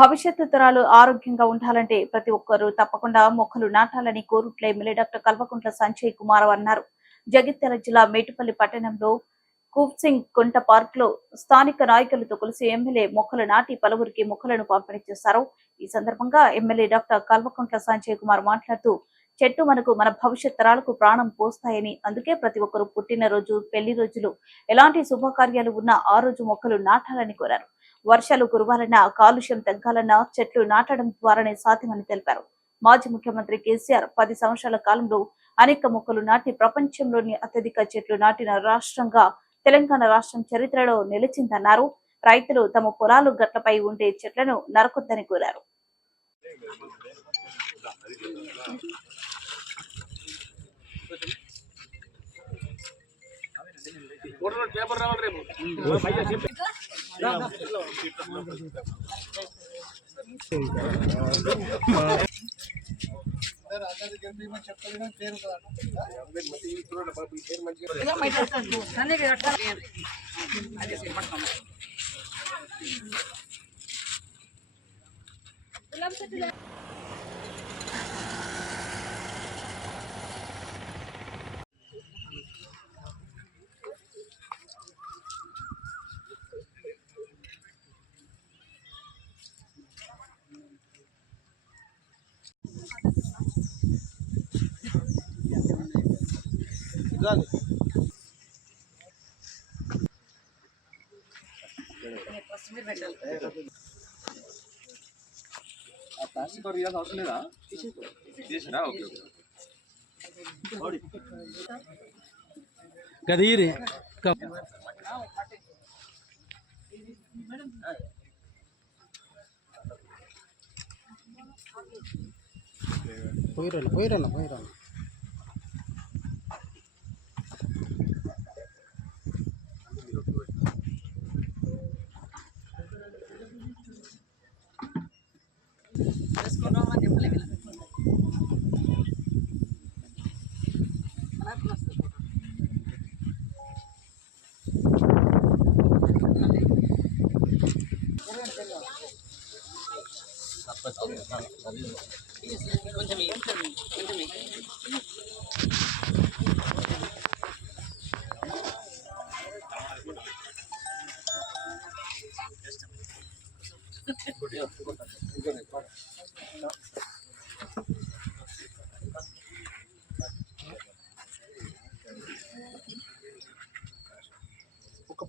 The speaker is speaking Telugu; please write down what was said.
భవిష్యత్తు తరాలు ఆరోగ్యంగా ఉండాలంటే ప్రతి ఒక్కరూ తప్పకుండా మొక్కలు నాటాలని కోరుట్ల ఎమ్మెల్యే డాక్టర్ కల్వకుంట్ల సంజయ్ కుమార్ అన్నారు. జగిత్యాల జిల్లా మేటుపల్లి పట్టణంలో కూప్సింగ్ కుంట పార్క్ లో స్థానిక నాయకులతో కలిసి ఎమ్మెల్యే మొక్కలు నాటి పలువురికి మొక్కలను పంపిణీ చేశారు. ఈ సందర్భంగా ఎమ్మెల్యే డాక్టర్ కల్వకుంట్ల సంజయ్ కుమార్ మాట్లాడుతూ, చెట్టు మనకు మన భవిష్యత్ తరాలకు ప్రాణం పోస్తాయని, అందుకే ప్రతి ఒక్కరూ పుట్టినరోజు, పెళ్లి రోజులు, ఎలాంటి శుభకార్యాలు ఉన్నా ఆ రోజు మొక్కలు నాటాలని కోరారు. వర్షాలు కురవాలన్నా, కాలుష్యం తగ్గాలన్నా చెట్లు నాటడం ద్వారానే సాధ్యమని తెలిపారు. మాజీ ముఖ్యమంత్రి కేసీఆర్ 10 సంవత్సరాల కాలంలో అనేక మొక్కలు నాటి ప్రపంచంలోని అత్యధిక చెట్లు నాటిన రాష్ట్రంగా తెలంగాణ రాష్ట్రం చరిత్రలో నిలిచిందన్నారు. రైతులు తమ పొలాలు గట్లపై ఉండే చెట్లను నరకొద్దని కోరారు. ప్లాస్టిక్ కవర్ ఇవ్వాల్సిన అవసరం లేదా? తీసేసినా? ఓకే కదీరి పోయిరన్న ఒక